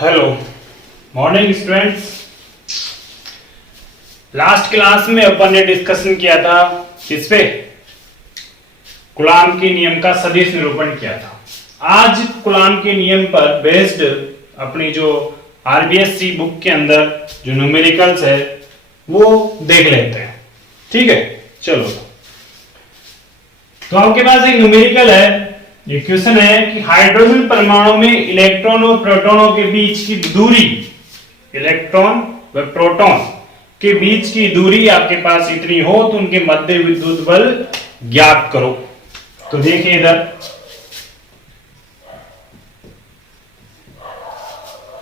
Hello morning students. Last class में अपन ने discussion किया था किस पे? कूलॉम के नियम का सदिश निरूपण किया था। आज कूलॉम के नियम पर बेस्ड अपनी जो आरबीएससी बुक के अंदर जो न्यूमेरिकल्स है वो देख लेते हैं। ठीक है, चलो। तो आपके पास एक न्यूमेरिकल है। ये क्वेश्चन है कि हाइड्रोजन परमाणु में इलेक्ट्रॉन और प्रोटॉनों के बीच की दूरी, इलेक्ट्रॉन व प्रोटॉन के बीच की दूरी आपके पास इतनी हो तो उनके मध्य विद्युत बल ज्ञात करो। तो देखिए इधर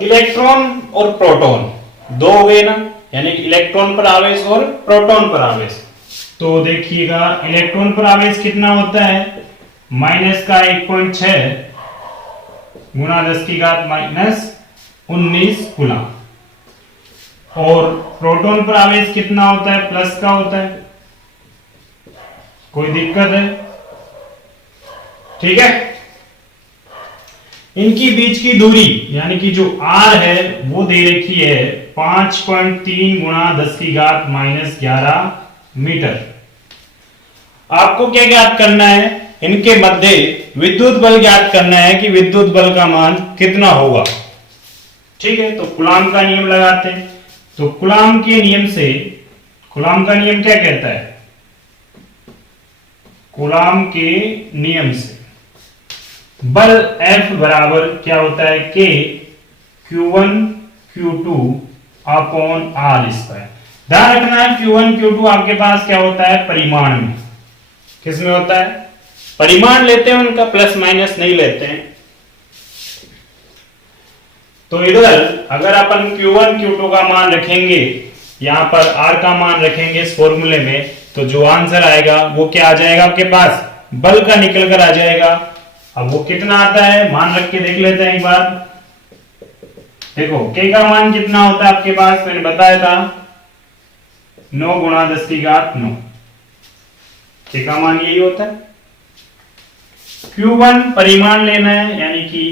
इलेक्ट्रॉन और प्रोटॉन दो हो गए ना, यानी इलेक्ट्रॉन पर आवेश और प्रोटॉन पर आवेश। तो देखिएगा इलेक्ट्रॉन पर आवेश कितना होता है? माइनस का 1.6 गुणा 10 की घात माइनस 19 कूलम। और प्रोटॉन पर आवेश कितना होता है? प्लस का होता है। कोई दिक्कत है? ठीक है। इनकी बीच की दूरी यानी कि जो r है वो दे रखी है 5.3 गुणा 10 की घात माइनस 11 मीटर। आपको क्या ज्ञात करना है? इनके मध्य विद्युत बल ज्ञात करना है कि विद्युत बल का मान कितना होगा। ठीक है, तो कूलॉम का नियम लगाते हैं। तो कूलॉम के नियम से, कूलॉम का नियम क्या कहता है? कूलॉम के नियम से बल F बराबर क्या होता है? K Q1 Q2 upon R square. ध्यान रखना है Q1 Q2 आपके पास क्या होता है? परिमाण में। किस में होता है? परिमाण लेते हैं उनका, प्लस माइनस नहीं लेते हैं। तो इधर अगर अपन Q1 Q2 का मान रखेंगे, यहां पर R का मान रखेंगे इस फॉर्मूले में, तो जो आंसर आएगा वो क्या आ जाएगा? आपके पास बल का निकल कर आ जाएगा। अब वो कितना आता है मान रख के देख लेते हैं एक बार। देखो K का मान कितना होता है आपके पास? मैंने बताया था 9 गुणा 10 की घात 9। K का मान यही होता है। Q1 परिमाण लेना है यानी कि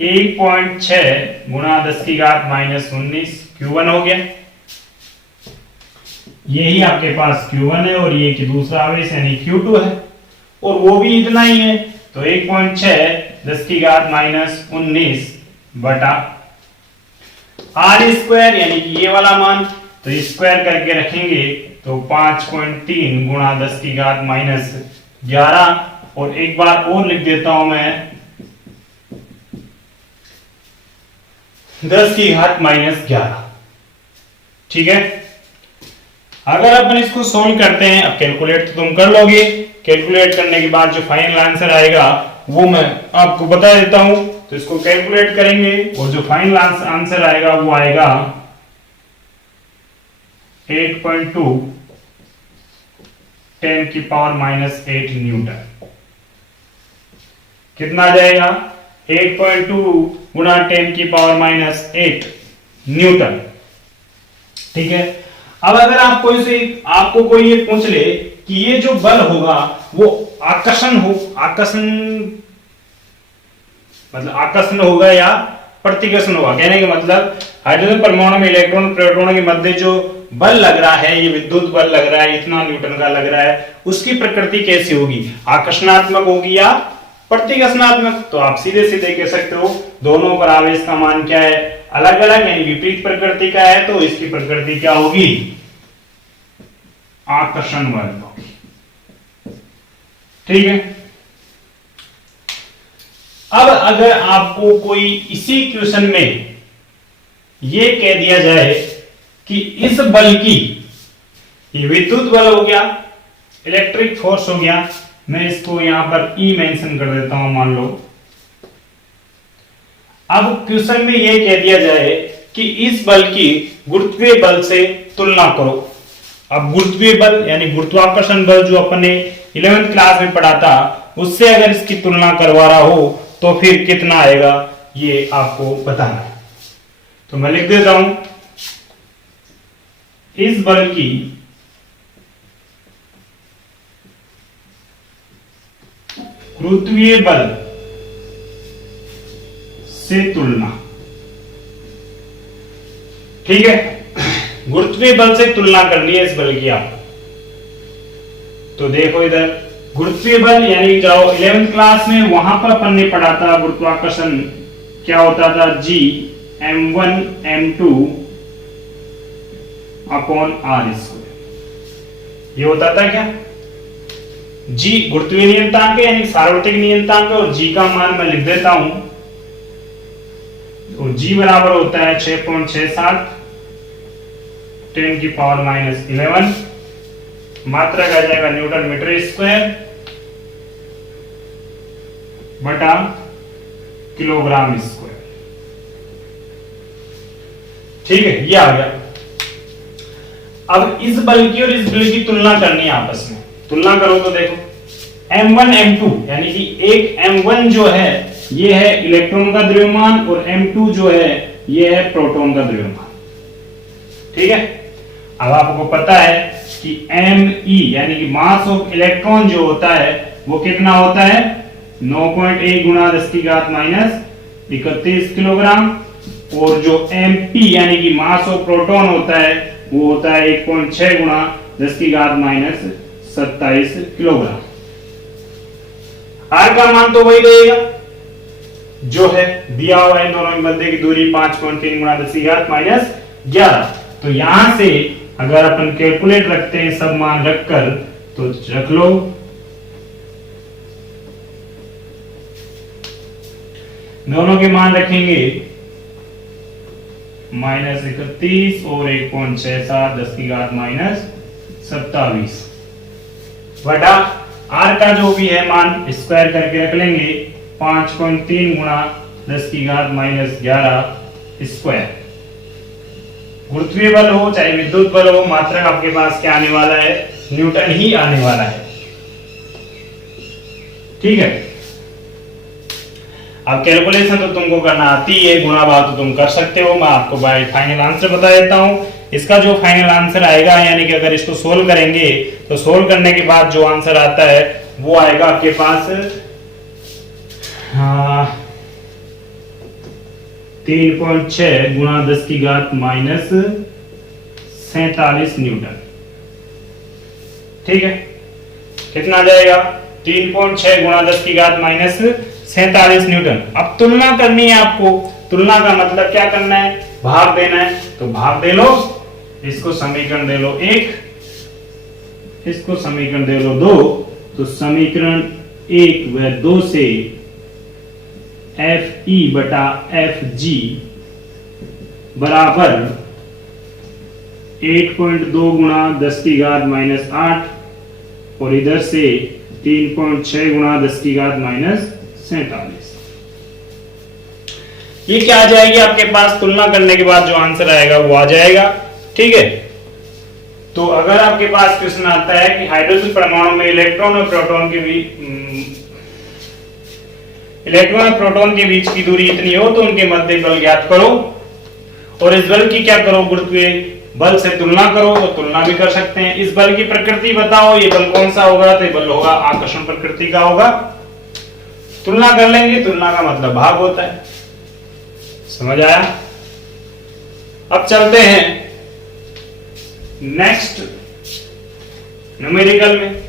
1.6 गुणा 10 की घात माइनस 19 Q1 हो गया। यही आपके पास Q1 है और ये कि दूसरा आवेश यानी Q2 है और वो भी इतना ही है। तो 1.6 10 की घात माइनस 19 बटा R स्क्वायर यानी कि ये वाला मान, तो स्क्वायर करके रखेंगे तो 5.3 गुणा 10 की घात माइनस 11। और एक बार और लिख देता हूं मैं 10 की घात माइनस 11। ठीक है। अगर अपन इसको सोल्व करते हैं, अब कैलकुलेट तो तुम कर लोगे, कैलकुलेट करने के बाद जो फाइनल आंसर आएगा वो मैं आपको बता देता हूं। तो इसको कैलकुलेट करेंगे और जो फाइनल आंसर आएगा वो आएगा 8.2 10 की पावर माइनस 8 न्यूटन। कितना आ जाएगा? 8.2 गुणा 10 की पावर माइनस 8 न्यूटन। ठीक है। अब अगर आपको कोई ये पूछ ले कि ये जो बल होगा वो आकर्षण मतलब आकर्षण होगा या प्रतिकर्षण होगा, कहने का मतलब हाइड्रोजन परमाणु में इलेक्ट्रॉन प्रोटॉन के मध्य जो बल लग रहा है, ये विद्युत बल लग रहा है, इतना न्यूटन का लग रहा है, उसकी प्रकृति कैसी होगी? आकर्षणात्मक होगी या प्रतिकर्षणात्मक? तो आप सीधे सीधे कह सकते हो दोनों पर आवेश का मान क्या है? अलग अलग यानी विपरीत प्रकृति का है, तो इसकी प्रकृति क्या होगी? आकर्षण बल होगी। ठीक है। अब अगर आपको कोई इसी क्वेश्चन में ये कह दिया जाए कि इस बल की, ये विद्युत बल हो गया, इलेक्ट्रिक फोर्स हो गया, मैं इसको यहां पर E मेंशन कर देता हूं मान लो। अब क्वेश्चन में यह कह दिया जाए कि इस बल की गुरुत्वीय बल से तुलना करो। अब गुरुत्वीय बल यानी गुरुत्वाकर्षण बल जो अपने 11th क्लास में पढ़ा था, उससे अगर इसकी तुलना करवा रहा हो तो फिर कितना आएगा ये आपको बताना है। तो मैं लिख देता हूं इस बल की गुरुत्वीय बल से तुलना। ठीक है, गुरुत्वीय बल से तुलना करनी है इस बल की आपको। तो देखो इधर गुरुत्वीय बल यानी जाओ 11th क्लास में, वहां पर अपन ने पढ़ा था गुरुत्वाकर्षण क्या होता था, G m1 m2 upon r²। ये होता था क्या, G गुरुत्वीय नियतांक यानी सार्वत्रिक नियतांक, और G का मान मैं लिख देता हूं, तो G बराबर होता है 6.67 10⁻⁻11, मात्रक आ जाएगा न्यूटन मीटर स्क्वायर बटा किलोग्राम स्क्वायर। ठीक है, ये आ गया। अब इस बल की और इस बल की तुलना करनी है आपस में। तुलना करो तो देखो m1 m2 यानी कि एक m1 जो है ये है इलेक्ट्रॉन का द्रव्यमान, और m2 जो है ये है प्रोटॉन का द्रव्यमान। ठीक है, अब आपको पता है कि me यानी कि मास ऑफ इलेक्ट्रॉन जो होता है वो कितना होता है, 9.1 गुणा 10⁻31 किलोग्राम, और जो mp यानी कि मास ऑफ प्रोटॉन होता है वो होता है 1.6 गुणा 10⁻27 किलोग्राम। r का मान तो वही रहेगा जो है दिया हुआ है, दोनों के मध्य की दूरी 5.3 गुणा 10⁻11। तो यहां से अगर अपन कैलकुलेट रखते हैं सब मान रखकर, तो रख लो दोनों के मान रखेंगे -31 और 1.67 10⁻27 बटा r का जो भी है मान स्क्वायर करके रख लेंगे 5.3 गुणा 10⁻11 स्क्वायर। गुरुत्वीय बल हो चाहे विद्युत बल हो, मात्रक आपके पास क्या आने वाला है, न्यूटन ही आने वाला है। ठीक है, अब कैलकुलेशन तो तुमको करना आती है, गुणा भाग तो तुम कर सकते हो। मैं आपको बाय फाइनल आंसर बता देता हूं। इसका जो फाइनल आंसर आएगा, यानी कि अगर इसको सोल्व करेंगे तो सोल्व करने के बाद जो आंसर आता है वो आएगा आपके पास 3.6 गुणा 10⁻47 न्यूटन। ठीक है, कितना आ जाएगा, 3.6 गुणा 10⁻47 न्यूटन। अब तुलना करनी है आपको। तुलना का मतलब क्या करना है, भाग देना है। तो भाग दे लो, इसको समीकरण दे लो 1, इसको समीकरण दे लो 2। तो समीकरण 1 व 2 से Fe बटा Fg बराबर 8.2 गुणा 10⁻8, और इधर से 3.6 गुणा 10⁻47। ये क्या आ जाएगी आपके पास, तुलना करने के बाद जो आंसर आएगा वो आ जाएगा। ठीक है, तो अगर आपके पास क्वेश्चन आता है कि हाइड्रोजन परमाणु में इलेक्ट्रॉन और प्रोटॉन के बीच की दूरी इतनी हो तो उनके मध्य बल ज्ञात करो, और इस बल की क्या करो, गुरुत्वीय बल से तुलना करो। तो तुलना भी कर सकते हैं। इस बल की प्रकृति बताओ, ये बल कौन सा होगा, तो ये बल होगा आकर्षण प्रकृति का होगा। तुलना कर लेंगे, तुलना का मतलब भाग होता है। समझ आया? अब चलते हैं नेक्स्ट न्यूमेरिकल में।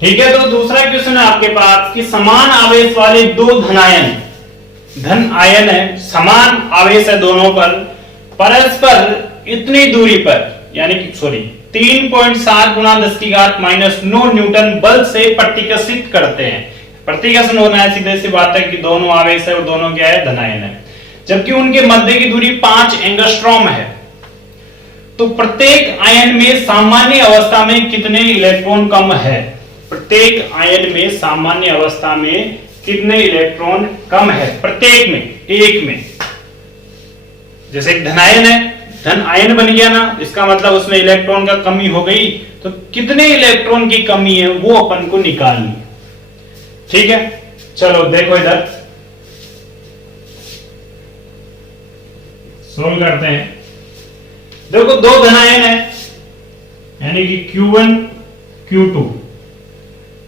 ठीक है, तो दूसरा क्वेश्चन है आपके पास कि समान आवेश वाले दो धन आयन है, समान आवेश है दोनों पर, परस्पर इतनी दूरी पर, यानी कि 3.7 गुणा 10⁻9 न्यूटन बल से प्रतिकर्षित करते हैं। प्रतिकर्षण होना है, सीधे सी बात है कि दोनों आवेश है और दोनों क्या है, धन आयन है, जबकि उनके मध्य की दूरी 5 एंगस्ट्रॉम है। तो प्रत्येक आयन में सामान्य अवस्था में कितने इलेक्ट्रॉन कम है, प्रत्येक आयन में सामान्य अवस्था में कितने इलेक्ट्रॉन कम है, प्रत्येक में, एक में। जैसे एक धन आयन है, धन आयन बन गया ना, इसका मतलब उसमें इलेक्ट्रॉन का कमी हो गई। तो कितने इलेक्ट्रॉन की कमी है वो अपन को निकालनी है। ठीक है, चलो देखो इधर सोल्व करते हैं। देखो दो धन आयन है, यानी कि Q1 Q2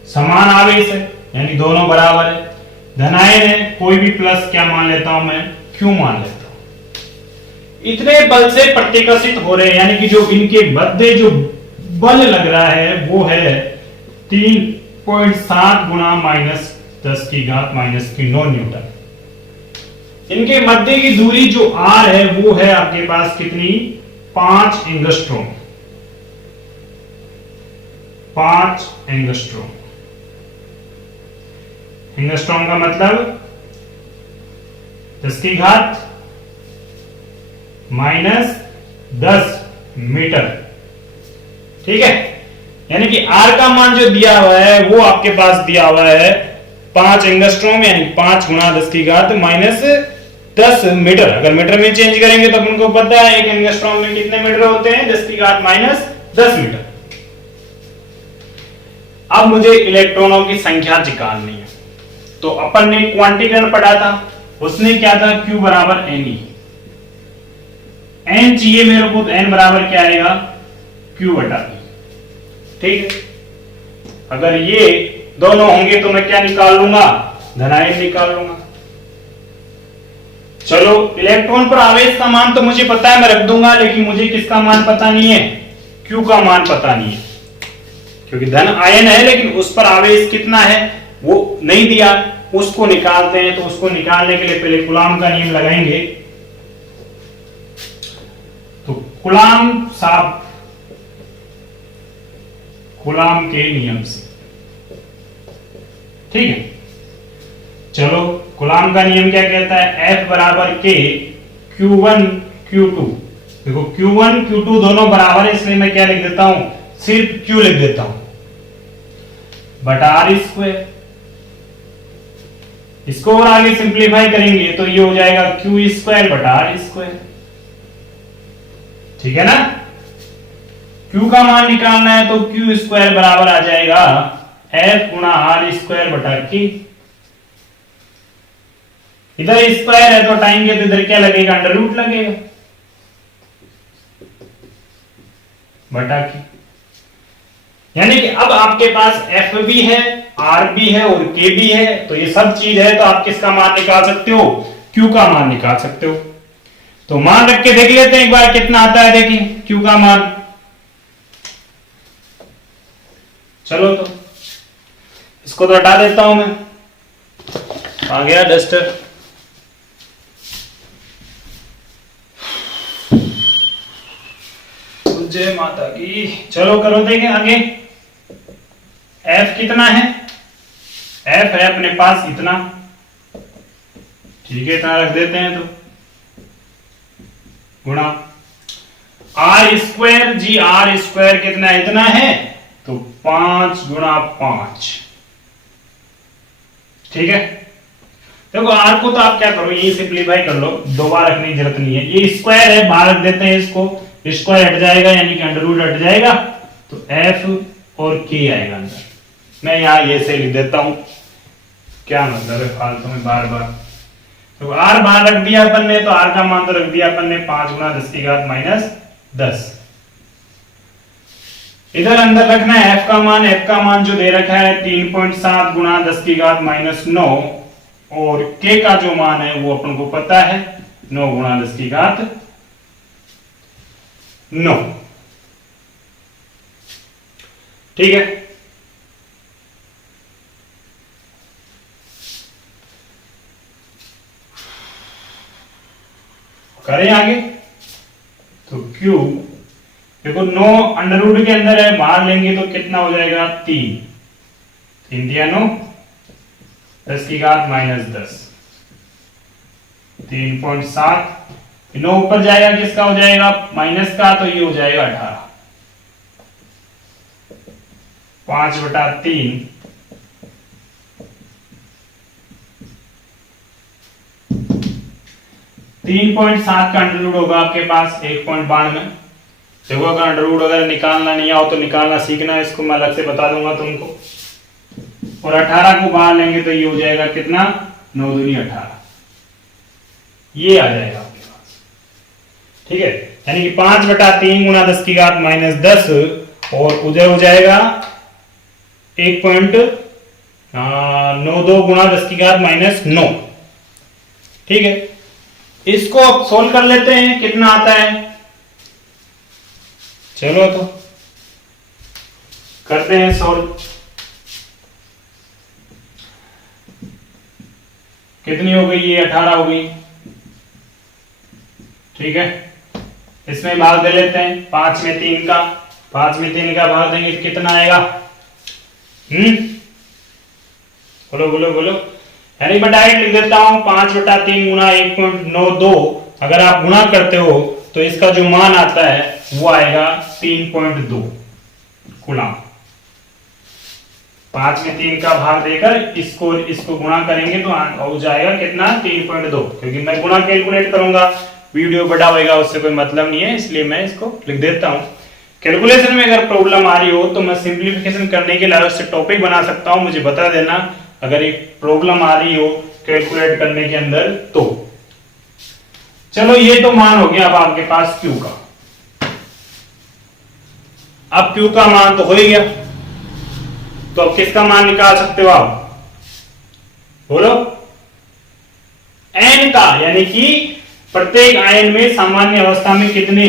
समान आवेश है, यानी दोनों बराबर है। धन आयन है, कोई भी प्लस क्या मान लेता हूं मैं, Q मान लेता हूं। इतने बल से प्रतिकर्षित हो रहे हैं, यानी कि जो इनके मध्य जो बल लग रहा है वो है 3.7 गुणा -10⁻⁻⁹ न्यूटन। इनके मध्य की दूरी जो r है वो है आपके पास कितनी, 5 एंगस्ट्रॉम। 5 एंगस्ट्रॉम। एंगस्ट्रॉम का मतलब 10⁻⁻10 मीटर। ठीक है, यानी कि r का मान जो दिया हुआ है वो आपके पास दिया हुआ है 5 एंगस्ट्रॉम, यानी 5 गुणा 10⁻10 मीटर। अगर मीटर में चेंज करेंगे तो अपन को पता है एक एंगस्ट्रॉम में कितने मीटर होते हैं, 10⁻10 मीटर। अब मुझे इलेक्ट्रॉनों की संख्या निकालनी है, तो अपन ने क्वांटीकरण पढ़ा था, उसने क्या था, Q बराबर Ne। n चाहिए मेरे को, तो n बराबर क्या आएगा, Q बटा P। ठीक है, अगर ये दोनों होंगे तो मैं क्या निकाल लूंगा, धनायन निकाल लूंगा। चलो, इलेक्ट्रॉन पर आवेश का मान तो मुझे पता है, मैं रख दूंगा, लेकिन मुझे किसका मान पता नहीं है, Q का मान पता नहीं है, क्योंकि धन आयन है लेकिन उस पर आवेश कितना है वो नहीं दिया, उसको निकालते हैं। तो उसको निकालने के लिए पहले कूलाम का नियम लगाएंगे। तो कूलाम के नियम से, ठीक है। चलो, कूलाम का नियम क्या कहता है, F बराबर K Q1 Q2। देखो Q1 Q2 दोनों बराबर है, इसलिए मैं क्या लिख देता हूं, सिर्फ Q लिख देता हूं, बटा R स्क्वायर। इसको और आगे सिंप्लीफाई करेंगे तो ये हो जाएगा Q स्क्वायर बटा R स्क्वायर। ठीक है ना, Q का मान निकालना है तो Q स्क्वायर बराबर आ जाएगा F गुणा R स्क्वायर बटा K। इधर स्क्वायर है तो हटाएंगे तो इधर क्या लगेगा, अंडर रूट लगेगा बटा K। यानी कि अब आपके पास F भी है, R भी है और K भी है, तो ये सब चीज है, तो आप किसका मान निकाल सकते हो, Q का मान निकाल सकते हो। तो मान रख के देख लेते हैं एक बार कितना आता है, देखिए Q का मान। चलो, तो इसको तो हटा देता हूं मैं, आ गया डस्टर। जय माता की। चलो करो, देखें आगे। F कितना है, F है अपने पास इतना, ठीक है, इतना रख देते हैं। तो गुणा R स्क्वायर, जी R स्क्वायर कितना है, इतना है, तो 5 गुणा 5। ठीक है, देखो R को तो आप क्या करो, यही सिंप्लीफाई कर लो, दो बार रखने की जरूरत नहीं है। ये स्क्वायर है, बाहर रख देते हैं इसको, स्क्वायर हट जाएगा यानी कि अंडर रूट हट जाएगा, तो F और K आएगा अंदर। मैं यहां ये से लिख देता हूं, क्या मतलब है फालतू में बार बार। तो R बाहर रख दिया अपन ने, तो R का मान तो रख दिया अपन ने 5 गुणा 10⁻10। इधर अंदर रखना है F का मान। F का मान जो दे रखा है 3.7 गुणा 10⁻9, और K का जो मान है वो अपन को पता है 9 गुणा 10⁻9। ठीक है, करें आगे। तो Q देखो 9 अंडर रूट के अंदर है, बाहर लेंगे तो कितना हो जाएगा, 3 दिया 9, 10⁻10, 3.7। 9 ऊपर जाएगा, किसका हो जाएगा, माइनस का, तो ये हो जाएगा 18। 5/3 3.7 का अंडर रूट होगा आपके पास 1.92। देखो, अगर अंडर रूट अगर निकालना नहीं आओ तो निकालना सीखना है, इसको मैं अलग से बता दूंगा तुमको। और 18 को बाहर लेंगे तो ये हो जाएगा कितना, 9 दूनी 18, ये आ जाएगा आपके पास। ठीक है, यानी कि 5/3 गुणा 10⁻10, और उधर हो जाएगा 1.92 गुणा 10⁻9। ठीक है, इसको अब सोल्व कर लेते हैं, कितना आता है। चलो तो करते हैं सोल्व। कितनी हो गई ये, 18 हो गई। ठीक है, इसमें भाग दे लेते हैं 5 में 3 का, 5 में 3 का भाग देंगे तो कितना आएगा। बोलो बोलो बोलो। यानी मैं डायरेक्ट लिख देता हूं 5/3 गुना 1.92। अगर आप गुना करते हो तो इसका जो मान आता है वो आएगा 3.2 कूलम। 5 में 3 का भाग देकर इसको गुणा करेंगे तो हो जाएगा कितना, 3.2। क्योंकि मैं गुणा कैलकुलेट करूंगा, वीडियो बड़ा होगा उससे कोई मतलब नहीं है, इसलिए मैं इसको लिख देता हूं। कैलकुलेशन में अगर प्रॉब्लम आ रही हो तो मैं सिंप्लीफिकेशन करने के लिए अलग से टॉपिक बना सकता हूं, मुझे बता देना अगर एक प्रॉब्लम आ रही हो कैलकुलेट करने के अंदर तो। चलो ये तो मान हो गया अब आपके पास Q का। अब Q का मान तो हो ही गया, तो अब किसका मान निकाल सकते हो आप, बोलो। N का, यानी कि प्रत्येक आयन में सामान्य अवस्था में कितने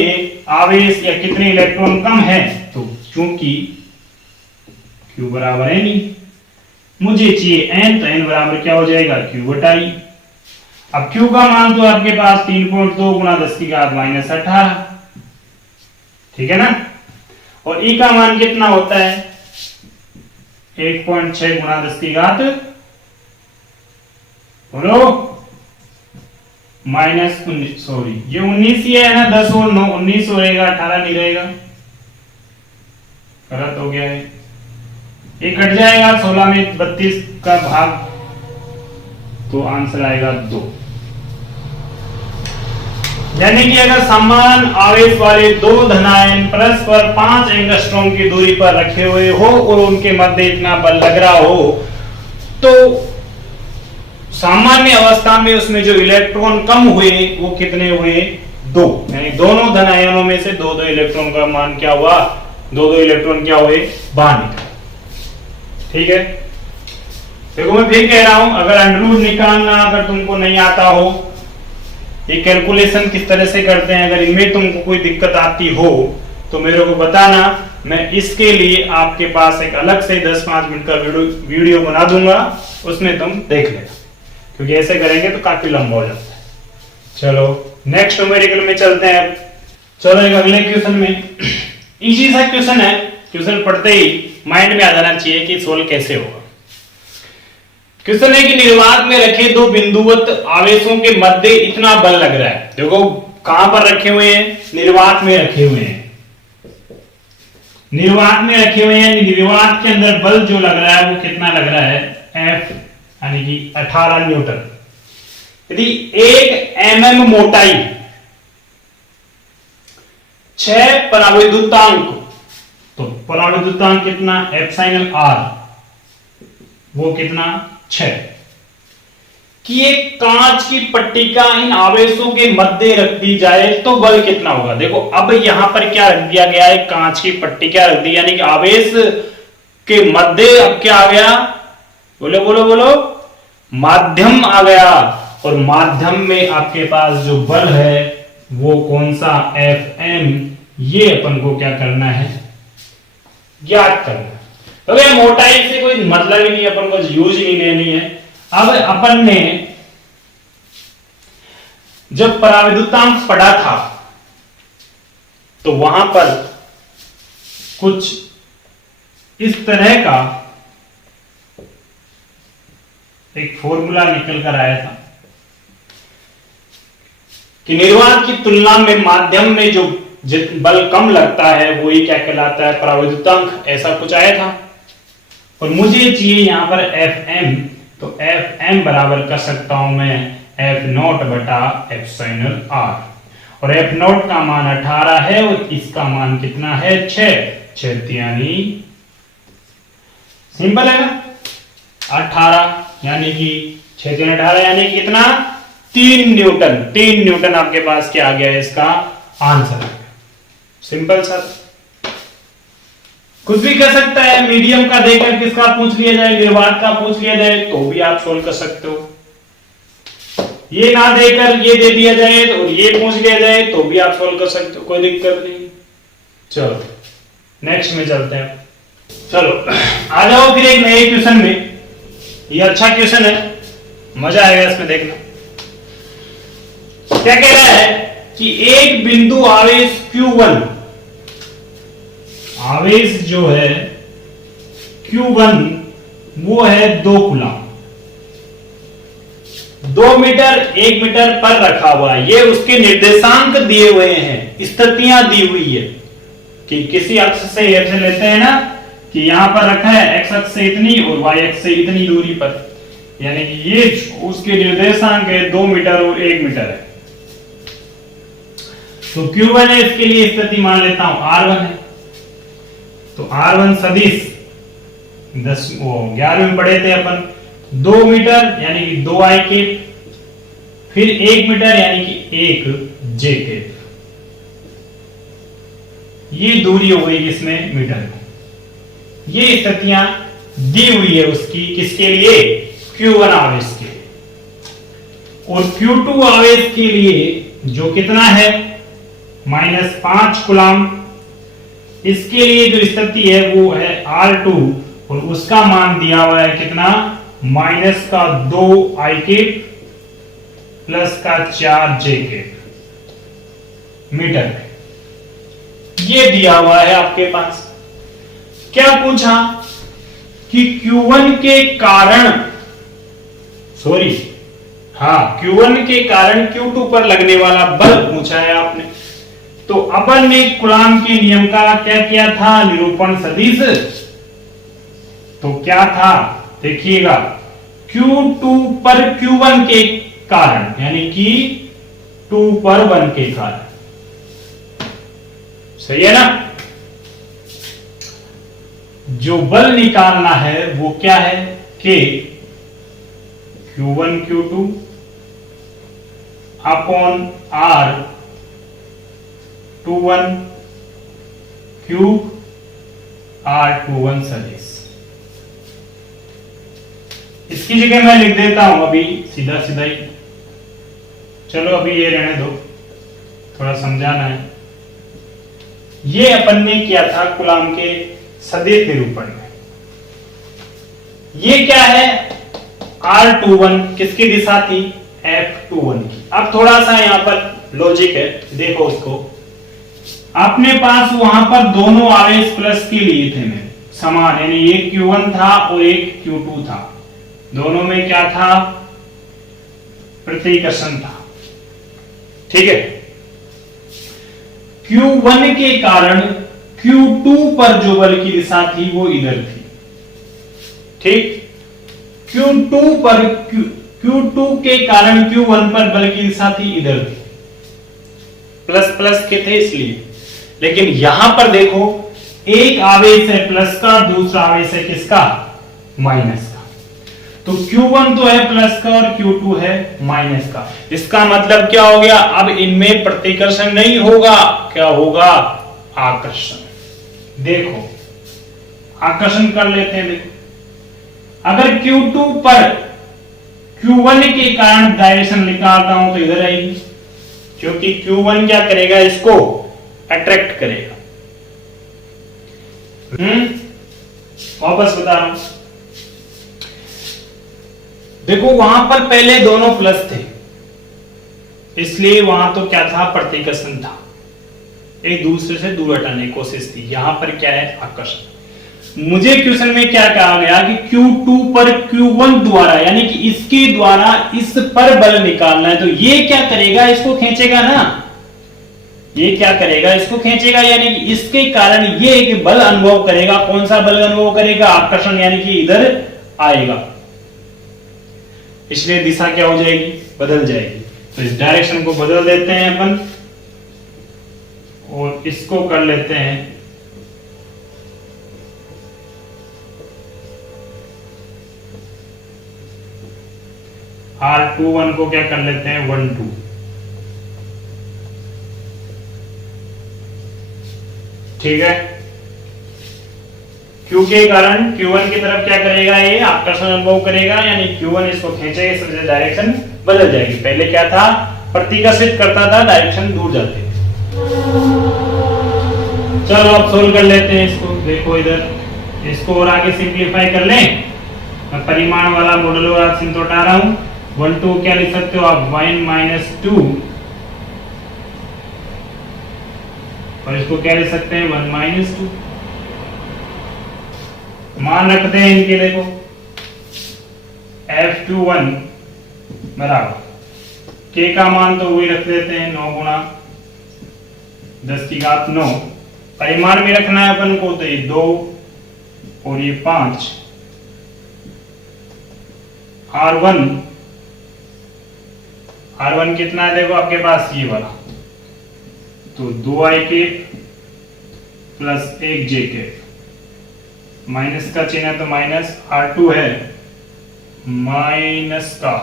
आवेश या कितने इलेक्ट्रॉन कम है, तो क्योंकि Q बराबर है नहीं, मुझे चाहिए N, तो N बराबर क्या हो जाएगा, Q/I। अब Q का मान तो आपके पास 3.2 गुना 10⁻⁻18, ठीक है ना। और E का मान कितना होता है, 1.6 गुना 10⁻, बोलो, -19, सॉरी ये 19 ही है ना, 10 और 9 19 हो रहेगा, 18 नहीं रहेगा, गलत हो गया है। ये कट जाएगा, 16 में 32 का भाग, तो आंसर आएगा 2। यानी कि अगर समान आवेश वाले दो धनायन परस्पर 5 एंगस्ट्रॉम की दूरी पर रखे हुए हो और उनके मध्य इतना बल लग रहा हो, तो सामान्य अवस्था में उसमें जो इलेक्ट्रॉन कम हुए वो कितने हुए, 2। यानी दोनों धनायनों में से 2-2 इलेक्ट्रॉन का मान क्या हुआ, 2-2 इलेक्ट्रॉन क्या हुए, बाहर निकले। ठीक है, देखो मैं फिर कह रहा हूं, अगर अंडररूट निकालना अगर तुमको नहीं आता हो, ये कैलकुलेशन किस तरह से करते हैं, अगर इनमें तुमको कोई दिक्कत आती हो तो मेरे को बताना, मैं इसके लिए आपके पास एक अलग से 10-5 मिनट का वीडियो बना दूंगा, उसमें तुम देख लेना, क्योंकि ऐसे करेंगे तो काफी लंबा हो जाता है। चलो नेक्स्ट न्यूमेरिकल में चलते हैं। चलो एक अगले क्वेश्चन में, इजी सा क्वेश्चन है, क्वेश्चन पढ़ते ही माइंड में आ जाना चाहिए कि सोल्व कैसे होगा। क्वेश्चन है कि निर्वात में रखे दो बिंदुवत आवेशों के मध्य इतना बल लग रहा है। देखो कहां पर रखे हुए हैं, निर्वात में रखे हुए हैं, निर्वात में रखे हुए हैं। निर्वात के अंदर बल जो लग रहा है वो कितना लग रहा है, F, यानी कि 18 न्यूटन। यदि 1 mm मोटाई 6 पराविद्युतांक, तो पराविद्युतांक कितना, एप्सिलॉन r, वो कितना 6, कि एक कांच की पट्टिका इन आवेशों के मध्य रख दी जाए तो बल कितना होगा। देखो अब यहां पर क्या रख दिया गया है, कांच की पट्टिका रख दी, यानी कि आवेश के मध्य अब क्या आ गया, बोलो बोलो बोलो, माध्यम आ गया। और माध्यम में आपके पास जो बल है वो कौन सा, Fm, ये अपन को क्या करना है, ज्ञात करना है। तो ये मोटाई से कोई मतलब ही नहीं, अपन को यूज नहीं लेनी है। अब अपन ने जब पराविद्युतांक पढ़ा था तो वहां पर कुछ इस तरह का एक फॉर्मूला निकल कर आया था कि निर्वात की तुलना में माध्यम में जो बल कम लगता है वो ही क्या कहलाता है, पराविद्युतांक, ऐसा कुछ आया था। और मुझे चाहिए यहां पर Fm, तो Fm बराबर कर सकता हूं मैं F0 बटा एप्सिलॉन r, और F0 का मान 18 है और इसका मान कितना है, 6, यानी सिंपल है ना, 18 यानी कि 6×18 यानी कि कितना, 3 न्यूटन। 3 न्यूटन आपके पास क्या आ गया, इसका आंसर आ गया। सिंपल सर, कुछ भी कर सकता है, मीडियम का देकर किसका पूछ लिया जाए, निर्वात का पूछ लिया जाए तो भी आप सोल्व कर सकते हो। ये ना देकर ये दे दिया जाए और ये पूछ लिया जाए तो भी आप सॉल्व कर सकते हो, कोई दिक्कत नहीं। चलो नेक्स्ट में चलते हैं। चलो आ जाओ फिर एक नए क्वेश्चन में। ये अच्छा क्वेश्चन है, मजा आएगा इसमें देखना। क्या कह रहा है कि एक बिंदु आवेश Q1, आवेश जो है Q1 वो है 2 कूलम, 2 मीटर 1 मीटर पर रखा हुआ है। ये उसके निर्देशांक दिए हुए हैं, स्थितियां दी हुई है कि किसी अक्ष से ऐसे लेते हैं ना कि यहां पर रखा है x अक्ष से इतनी और y अक्ष से इतनी दूरी पर, यानी कि ये उसके निर्देशांक है 2 मीटर और 1 मीटर है। तो Q1 है, इसके लिए स्थिति मान लेता हूं R1 है। तो R1 सदिश 11वीं में पढ़े थे अपन, 2 मीटर यानी कि 2i केप, फिर 1 मीटर यानी कि 1j केप। ये दूरी हो गई इसमें मीटर में। ये स्थितियां दी हुई है उसकी, किसके लिए? Q1 आवेश के लिए। और Q2 आवेश के लिए जो कितना है -5 कूलम, इसके लिए जो स्थिति है वो है R2 और उसका मान दिया हुआ है कितना? -2i केप प्लस का 4j केप मीटर में। ये दिया हुआ है आपके पास। क्या पूछा कि Q1 के कारण, Q1 के कारण Q2 पर लगने वाला बल पूछा है आपने। तो अपन ने कूलॉम के नियम का क्या किया था? निरूपण सदिश। तो क्या था देखिएगा, Q2 पर Q1 के कारण यानी कि 2 पर 1 के कारण, सही है ना? जो बल निकालना है वो क्या है कि Q1 Q2 upon R21 cube R21 सदिश। इसकी जगह मैं लिख देता हूं अभी सीधा सीधा ही। चलो अभी ये रहने दो, थोड़ा समझाना है। ये अपन ने किया था कूलॉम के सदिश निरूपण में। ये क्या है? R21 किसकी दिशा थी? F21 की। अब थोड़ा सा यहां पर लॉजिक है, देखो उसको। अपने पास वहां पर दोनों आवेश प्लस के लिए थे में समान, यानी एक Q1 था और एक Q2 था। दोनों में क्या था? प्रतिकर्षण था, ठीक है। Q1 के कारण Q2 पर जो बल की दिशा थी वो इधर थी, ठीक। Q2 के कारण Q1 पर बल की दिशा थी इधर थी, प्लस प्लस के थे इसलिए। लेकिन यहां पर देखो, एक आवेश है प्लस का, दूसरा आवेश है किसका? माइनस का। तो Q1 तो है प्लस का और Q2 है माइनस का। इसका मतलब क्या हो गया? अब इनमें प्रतिकर्षण नहीं होगा, क्या होगा? आकर्षण। देखो आकर्षण कर लेते हैं। देखो अगर Q2 पर Q1 के कारण डायरेक्शन निकालता हूं तो इधर आएगी, क्योंकि Q1 क्या करेगा? इसको अट्रैक्ट करेगा। वापस बता रहा हूं, देखो वहां पर पहले दोनों प्लस थे, इसलिए वहां तो क्या था? प्रतिकर्षण था, एक दूसरे से दूर हटाने की कोशिश थी। यहां पर क्या है? आकर्षण। मुझे क्वेश्चन में क्या कहा गया कि Q2 पर Q1 द्वारा, यानी कि इसके द्वारा इस पर बल निकालना है। तो ये क्या करेगा? इसको खींचेगा ना। ये क्या करेगा? इसको खींचेगा, यानी कि इसके कारण ये एक बल अनुभव करेगा। कौन सा बल अनुभव करेगा? आकर्षण, यानी कि इधर आएगा। इसलिए दिशा क्या हो जाएगी? बदल जाएगी। तो इस डायरेक्शन को बदल देते हैं अपन और इसको कर लेते हैं R21 को क्या कर लेते हैं? 1 2। ठीक है। Q के कारण Q1 की तरफ क्या करेगा? ये आकर्षण अनुभव करेगा, यानी Q1 इसको खींचेगा, इस डायरेक्शन बदल जाएगी। पहले क्या था, प्रतिकर्षित करता था, डायरेक्शन दूर जाते थे। चलो अब सोल्व कर लेते हैं इसको। देखो इधर इसको और आगे सिंप्लीफाई कर लें। मैं परिमाण वाला मॉडल वाला चिन्ह हटा रहा हूं। 1 2 क्या लिख सकते हो आप, 1 - 2, और इसको क्या लिख सकते हैं 1 - 2। मान रखते हैं इनके, देखो F21 बराबर k का मान तो वही रख देते हैं 9 गुणा 10⁹ परिमाण में रखना है अपन को, तो ये 2 और ये 5। R1 कितना है, देखो आपके पास ये वाला, तो 2i प्लस 1j, माइनस का चिन्ह है तो माइनस, R2 है माइनस का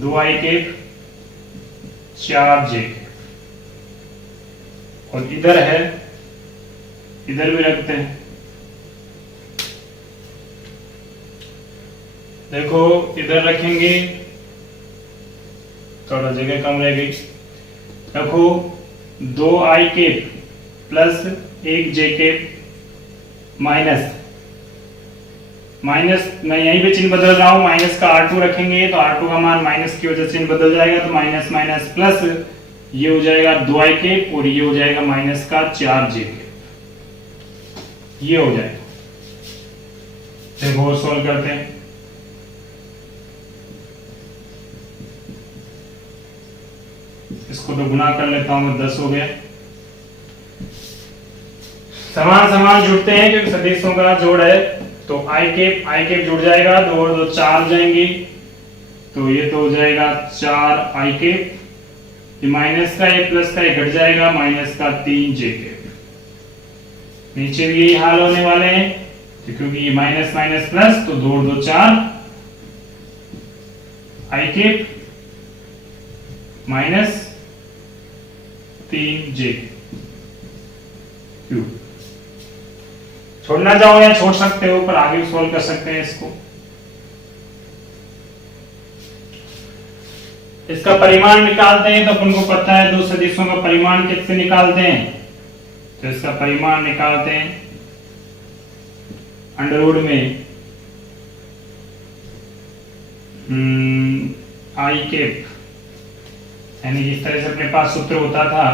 2i 4j, और इधर है, इधर भी रखते हैं। देखो इधर रखेंगे, थोड़ा जगह कम रह गई। देखो 2i प्लस 1j माइनस, मैं यहीं पे चिन्ह बदल रहा हूं, माइनस का R2 रखेंगे तो R2 का मान माइनस की वजह से चिन्ह बदल जाएगा, तो माइनस माइनस प्लस, ये हो जाएगा 2i और ये हो जाएगा माइनस का 4j, ये हो जाएगा। देखो सॉल्व करते हैं। इसको तो गुना कर लेता हूं, 10 हो गया। समान समान जुड़ते हैं क्योंकि सदिशों का जोड़ है, तो i जुड़ जाएगा, 2 और 2 4 जाएंगे, तो ये तो हो जाएगा 4i, ये माइनस का ये प्लस का ये घट जाएगा, माइनस का 3j। नीचे भी यही हाल होने वाले हैं, तो क्योंकि ये माइनस माइनस प्लस, तो 2 और 2 4 i माइनस 3j क्यूब। छोड़ना चाहो या छोड़ सकते हो, पर आगे सॉल्व कर सकते हैं इसको। इसका परिमाण निकालते हैं, तो अपन को पता है दो सदिशों का परिमाण किससे निकालते हैं, तो इसका परिमाण निकालते हैं अंडरवुड में i, यानी जिस तरह से अपने पास सूत्र होता था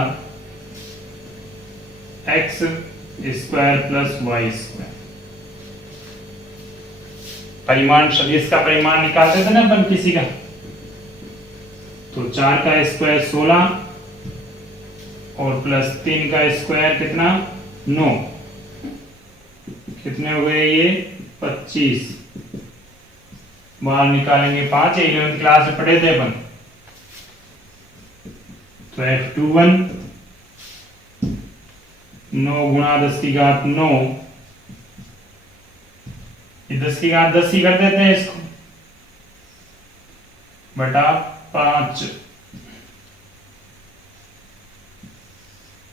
x square plus y square. परिमाण सदिश का परिमाण निकालते थे ना अपन किसी का, तो 4 का स्क्वायर 16 और प्लस 3 का स्क्वायर कितना 9, कितने हो गए ये 25। बाहर निकालेंगे 5, 11वीं क्लास में पढ़े थे अपन। तो F21 9 गुणा 10⁹ 9, ये 10⁻10 ही कर देते हैं इसको, बटा 5,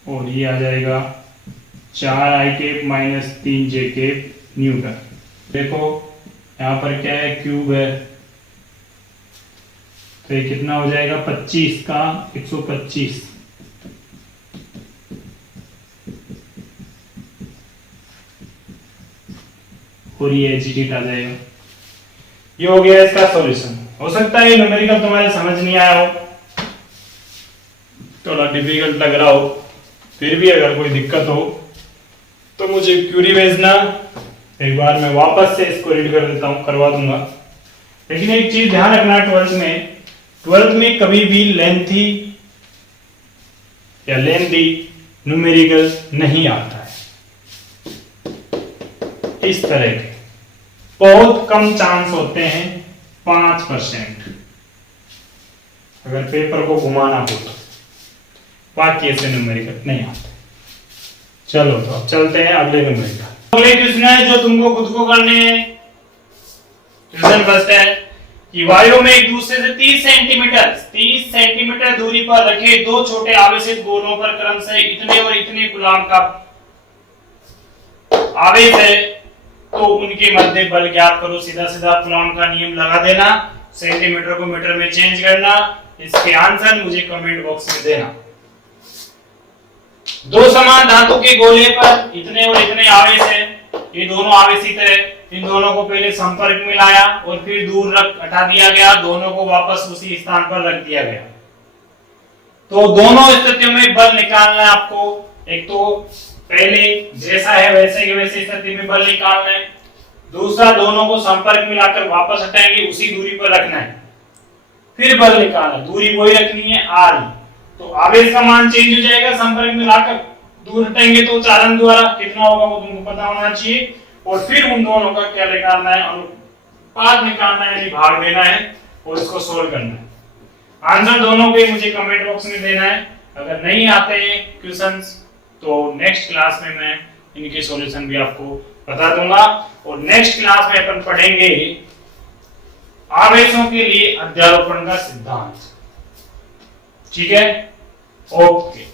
और ये आ जाएगा 4i माइनस 3j न्यूटन। देखो यहाँ पर क्या है, क्यूब है, तो ये कितना हो जाएगा 25 का 125, और ये एजिटेट आ जाएगा। ये हो गया इसका सॉल्यूशन। हो सकता है न्यूमेरिकल तुम्हारे समझ नहीं आया हो, थोड़ा डिफिकल्ट लग रहा हो, फिर भी अगर कोई दिक्कत हो तो मुझे क्यूरी भेजना, एक बार मैं वापस से इसको रीड कर देता हूं, करवा दूंगा। लेकिन एक चीज ध्यान रखना, 12th में कभी भी लेंथी या लेंथी न्यूमेरिकल नहीं आता है। इस तरह के बहुत कम चांस होते हैं, 5% अगर पेपर को घुमाना हो तो, बाकी ऐसे न्यूमेरिकल नहीं आते। चलो तो अब चलते हैं अगले न्यूमेरिकल। अगले क्वेश्चन है जो तुमको खुद को करने हैं। क्वेश्चन फर्स्ट है कि वायु में एक दूसरे से 30 सेंटीमीटर दूरी पर रखे दो छोटे आवेशित गोलों पर क्रमशः इतने और इतने कूलम का आवेश है, तो उनके मध्य बल ज्ञात करो। सीधा सीधा कूलम का नियम लगा देना, सेंटीमीटर को मीटर में चेंज करना। इसके आंसर मुझे कमेंट बॉक्स में देना। दो समान धातु के गोले पर इतने और इतने आवेश है, ये दोनों आवेशित है, इन दोनों को पहले संपर्क में लाया और फिर दूर हटा दिया गया, दोनों को वापस उसी स्थान पर रख दिया गया। तो दोनों स्थितियों में बल निकालना है आपको। एक तो पहले जैसा है वैसे के वैसे स्थिति में बल निकालना है, दूसरा दोनों को संपर्क में लाकर वापस हटाएंगे, उसी दूरी पर रखना है, फिर बल निकालना, दूरी वही रखनी है r। तो आवेश का मान चेंज हो जाएगा, संपर्क में लाकर दूर हटाएंगे तो चालन द्वारा कितना होगा वो तुमको पता होना चाहिए। और फिर उन दोनों का क्या निकालना है, अनुपात निकालना है, यानी भाग देना है और इसको सोल्व करना है। आंसर दोनों के मुझे कमेंट बॉक्स में देना है। अगर नहीं आते हैं क्वेश्चंस तो नेक्स्ट क्लास में मैं इनके सॉल्यूशन भी आपको बता दूंगा। और नेक्स्ट क्लास में अपन पढ़ेंगे आवेशों के लिए अध्यारोपण का सिद्धांत। ठीक है, ओके।